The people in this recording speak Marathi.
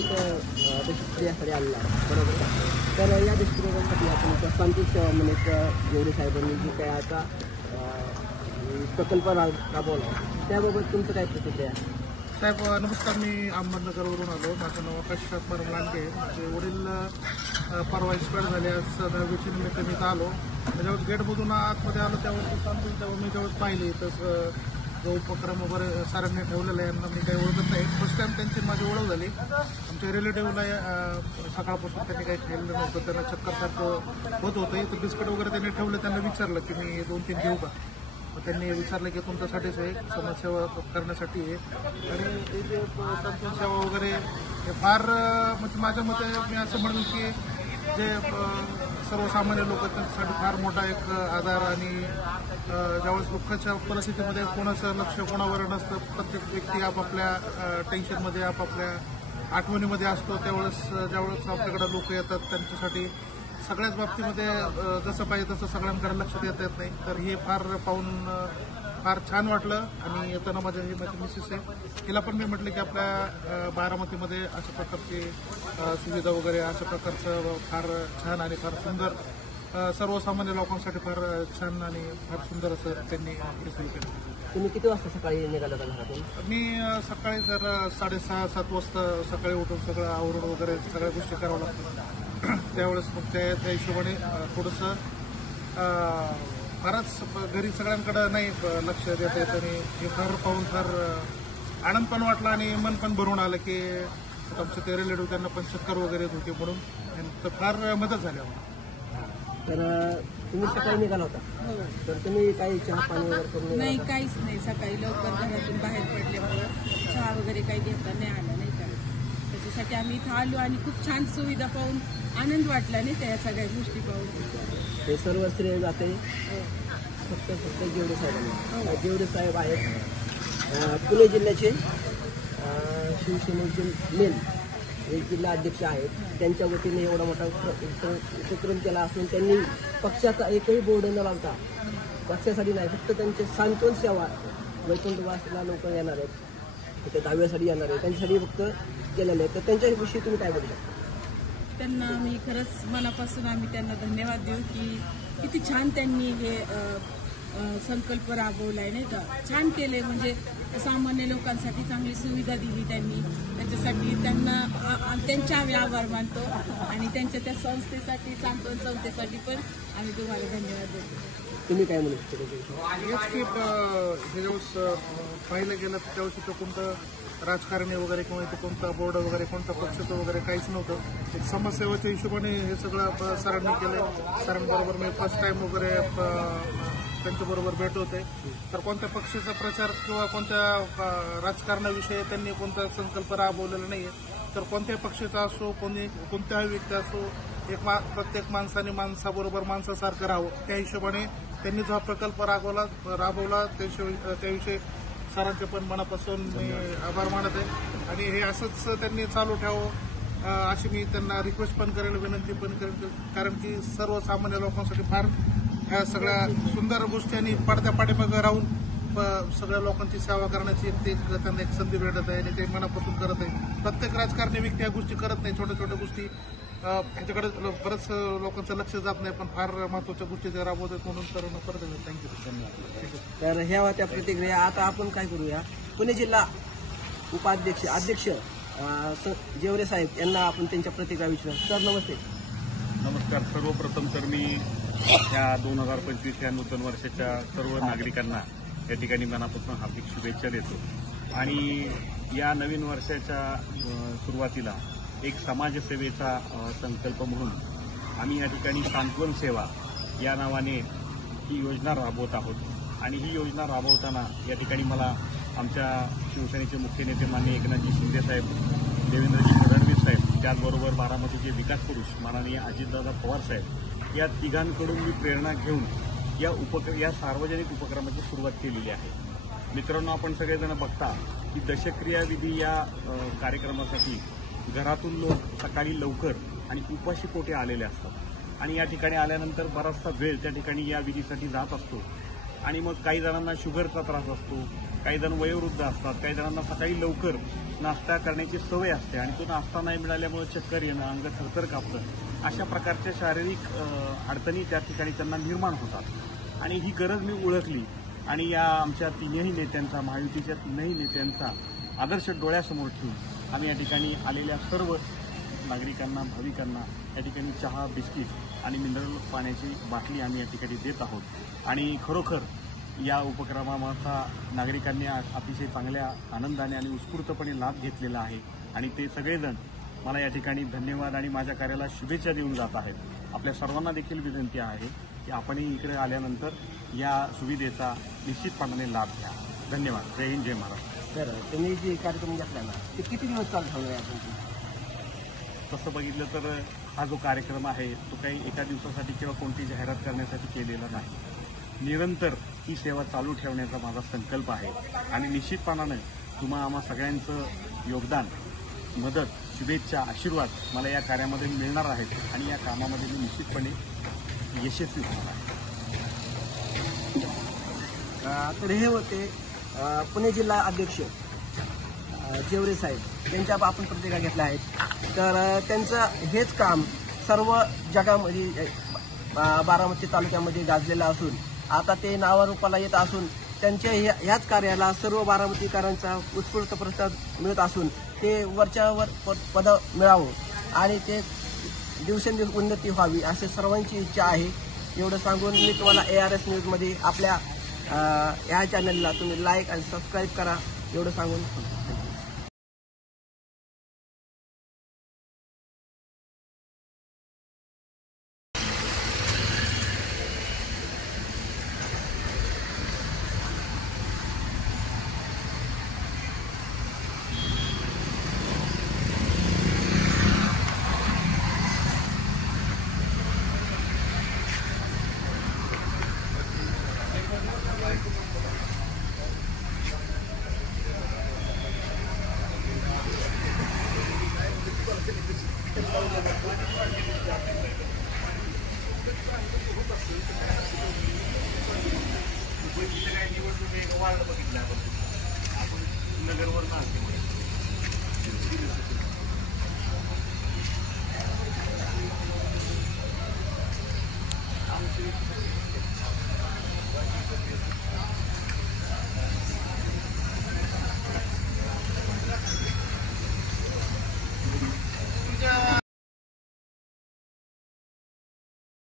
दशक्रियाकडे आलेला आहे, बरोबर आहे. तर या दशक्रियासाठी आपण प्रांतिक सेवा म्हणून जेवढे साहेबांनी जे काय आता प्रकल्प राबवला आहे त्याबाबत तुमचं काय प्रतिक्रिया आहे? साहेब नमस्कार, मी अहमदनगरवरून आलो. माझं नाव आकाश परम लांडगे. माझे वडील परवा एक्सपायर झाले. आज 10वीच्या निमित्त मी इथं आलो. ज्यावेळेस गेटमधून आतमध्ये आलो त्यावेळेस तेव्हा मी ज्यावेळेस पाहिले तसं जो उपक्रम वगैरे सरांनी ठेवलेला आहे यांना मी काही ओळखत नाही. फर्स्ट टाइम त्यांची माझी ओळख झाली. आमच्या रिलेटिव्हला सकाळपासून त्यांनी काही खाल्लं नव्हतं, त्यांना चक्करसारखं होत होतं. तर बिस्किट वगैरे त्यांनी ठेवलं. त्यांना विचारलं की मी 2-3 घेऊ का. त्यांनी विचारलं की तुमच्यासाठीच आहे, समाजसेवा करण्यासाठी आहे. आणि हे जे संतोष सेवा वगैरे हे फार म्हणजे माझ्या मते मी असं म्हणेन की जे सर्वसामान्य लोक त्यांच्यासाठी फार मोठा एक आधार. आणि ज्यावेळेस दुःखाच्या परिस्थितीमध्ये कोणाचं लक्ष कोणावर नसतं, प्रत्येक व्यक्ती आपापल्या टेन्शनमध्ये आपापल्या आठवणीमध्ये असतो, त्यावेळेस ज्यावेळेस आपल्याकडे लोक येतात त्यांच्यासाठी सगळ्याच बाबतीमध्ये जसं पाहिजे तसं सगळ्यांकडे लक्ष देता येत नाही. तर हे फार पाहून फार छान वाटलं. आणि येताना माझ्या ही माझी मिसेस आहे, तिला पण मी म्हटलं की आपल्या बारामतीमध्ये अशा प्रकारची सुविधा वगैरे अशा प्रकारचं फार छान आणि फार सुंदर सर्वसामान्य लोकांसाठी फार छान आणि फार सुंदर असं त्यांनी सुरू केलं. तुम्ही किती वाजता सकाळी निघाला होता घरातून? मी सकाळी जर 6:30-7 वाजता सकाळी उठून सगळं आवरून वगैरे सगळ्या गोष्टी करावं लागतात. त्यावेळेस मग त्या हिशोबाने थोडंसं फारच घरी सगळ्यांकडं नाही लक्ष देता येत. आणि हे फार पाहून फार आनंद पण वाटला आणि मन पण भरून आलं की आमचे ते रिलेटिव्ह त्यांना पण चक्कर वगैरे येत होते म्हणून तर फार मदत झाली आम्हाला. तर तुम्ही सकाळी निघाला होता, तर तुम्ही काही चहा पाणी वगैरे करून नाही, काहीच नाही. सकाळी लवकर घरातून बाहेर पडल्यामुळं चहा वगैरे काही घेता नाही आला नाही का. त्याच्यासाठी आम्ही इथं आलो आणि खूप छान सुविधा पाहून आनंद वाटला नाही त्या सगळ्या गोष्टी पाहून. हे सर्व श्रेय जाते फक्त जेवढे साहेबांना. जेवढे साहेब आहेत पुणे जिल्ह्याचे शिवसेनेचे मेन हे जिल्हा अध्यक्ष आहेत, त्यांच्या वतीने एवढा मोठा उपक्रम केला असून त्यांनी पक्षाचा एकही बोर्ड न लावता, पक्षासाठी नाही फक्त त्यांचे सांत्वन सेवा वैकुंठवासला लोक येणार आहेत, तिथे दहाव्यासाठी येणार आहेत, त्यांच्यासाठी फक्त केलेलं आहे. तर त्यांच्याविषयी तुम्ही काय बोलू शकता? त्यांना मी खरंच मनापासून आम्ही त्यांना धन्यवाद देऊ की किती छान त्यांनी हे संकल्प राबवलाय नाही का. छान केले, म्हणजे सामान्य लोकांसाठी चांगली सुविधा दिली त्यांनी. त्याच्यासाठी त्यांना त्यांचे आम्ही आभार मानतो. आणि त्यांच्या त्या संस्थेसाठी, सांत्वन संस्थेसाठी पण आम्ही तुम्हाला धन्यवाद देतो. तुम्ही काय म्हणू शकता? हेच की हे ज्यावेळेस पाहिलं गेलं त्यावेळेस इथं कोणतं राजकारणी वगैरे किंवा इथं कोणता बोर्ड वगैरे कोणता पक्षाचं वगैरे काहीच नव्हतं. एक समाजसेवेच्या हिशोबाने हे सगळं सरांनी केलं. सरांबरोबर मी फर्स्ट टाइम वगैरे त्यांच्याबरोबर भेट होते. तर कोणत्या पक्षाचा प्रचार किंवा कोणत्या राजकारणाविषयी त्यांनी कोणता संकल्प राबवलेला नाहीये. तर कोणत्याही पक्षाचा असो, कोणत्याही व्यक्ती असो, प्रत्येक माणसाने माणसाबरोबर माणसासारखं राहावं, त्या हिशोबाने त्यांनी जो हा प्रकल्प राबवला त्याविषयी सरांचे पण मनापासून मी आभार मानत आहे. आणि हे असंच त्यांनी चालू ठेवावं अशी मी त्यांना रिक्वेस्ट पण करेल, विनंती पण करेल. कारण की सर्वसामान्य लोकांसाठी फार ह्या सगळ्या सुंदर गोष्टी आणि पडद्या पाठीमागं राहून सगळ्या लोकांची सेवा करण्याची त्यांना एक संधी भेटत आहे आणि ते मनापासून करत आहे. प्रत्येक राजकारणी व्यक्ती या गोष्टी करत नाही. छोट्या छोट्या गोष्टी ह्याच्याकडे बरंच लोकांचं लक्ष जात नाही, पण फार महत्वाच्या गोष्टी ते राबवतात म्हणून तर परत थँक्यू, धन्यवाद. तर ह्या होत्या प्रतिक्रिया. आता आपण काय करूया, पुणे जिल्हा अध्यक्ष जेवरे साहेब यांना आपण त्यांच्या प्रतिक्रिया विचारू. सर नमस्ते. नमस्कार. सर्वप्रथम तर मी या 2025 या नूतन वर्षाच्या सर्व नागरिकांना या ठिकाणी मनापासून हार्दिक शुभेच्छा देतो. आणि या नवीन वर्षाच्या सुरुवातीला एक समाजसेवेचा संकल्प म्हणून आम्ही या ठिकाणी सांत्वन सेवा या नावाने ही योजना राबवत आहोत. आणि ही योजना राबवताना या ठिकाणी मला आमच्या शिवसेनेचे मुख्य नेते माननीय एकनाथजी शिंदे साहेब, देवेंद्रजी फडणवीस साहेब, त्याचबरोबर बारामतीचे विकास पुरुष माननीय अजितदादा पवार साहेब, या तिघांकडून मी प्रेरणा घेऊन या सार्वजनिक उपक्रमाची सुरुवात केलेली आहे. मित्रांनो, आपण सगळेजण बघता की दशक्रिया विधी या कार्यक्रमासाठी घरातून लोक सकाळी लवकर आणि उपाशी पोटी आलेले असतात. आणि या ठिकाणी आल्यानंतर बराचसा वेळ त्या ठिकाणी या विधीसाठी जात असतो. आणि मग काही जणांना शुगरचा त्रास असतो, काही जण वयोवृद्ध असतात, काही जणांना सकाळी लवकर नाश्ता करण्याची सवय असते आणि तो नाश्ता नाही मिळाल्यामुळे चक्कर येणं, अंग थरथर कापतं, अशा प्रकारच्या शारीरिक अडचणी त्या ठिकाणी त्यांना निर्माण होतात. आणि ही गरज मी ओळखली आणि या आमच्या तीनही नेत्यांचा, महायुतीच्या तीनही नेत्यांचा आदर्श डोळ्यासमोर ठेवून आम्ही या ठिकाणी आलेल्या सर्व नागरिकांना, भाविकांना या ठिकाणी चहा, बिस्किट आणि मिनरल पाण्याची बाटली आम्ही या ठिकाणी देत आहोत. आणि खरोखर या उपक्रमाचा नागरिकांनी अतिशय चांगल्या आनंदाने आणि उत्स्फूर्तपणे लाभ घेतलेला आहे आणि ते सगळेजण मला या ठिकाणी धन्यवाद आणि माझ्या कार्याला शुभेच्छा देऊन जात आहेत. आपल्या सर्वांना देखील विनंती आहे की आपणही इकडे आल्यानंतर या सुविधेचा निश्चितपणाने लाभ घ्या. धन्यवाद. जय हिंद, जय महाराष्ट्र. तर तुम्ही जे कार्यक्रम घेतला ना ते किती दिवस चालू ठेवला आहे? तसं बघितलं तर हा जो कार्यक्रम आहे तो काही एका दिवसासाठी किंवा कोणती जाहिरात करण्यासाठी केलेला नाही. निरंतर ही सेवा चालू ठेवण्याचा माझा संकल्प आहे आणि निश्चितपणानं तुम्हा आम्हा सगळ्यांचं योगदान, मदत, शुभेच्छा, आशीर्वाद मला या कार्यामध्ये मिळणार आहेत आणि या कामामध्ये मी निश्चितपणे यशस्वी होणार आहे. तर हे होते पुणे जिल्हा अध्यक्ष जेवरे साहेब, त्यांच्या आपण प्रतिक्रिया घेतल्या आहेत. तर त्यांचं हेच काम सर्व जगामध्ये बारामती तालुक्यामध्ये गाजलेलं असून आता ते नावारूपाला येत असून त्यांच्या ह्याच कार्याला सर्व बारामतीकरांचा उत्स्फूर्त प्रतिसाद मिळत असून ते वरच्यावर पद मिळावं आणि ते दिवसेंदिवस उन्नती व्हावी अशी सर्वांची इच्छा आहे. एवढं सांगून मी तुम्हाला ARS न्यूजमध्ये आपल्या या चॅनलला तुम्ही लाईक आणि सबस्क्राईब करा एवढं सांगून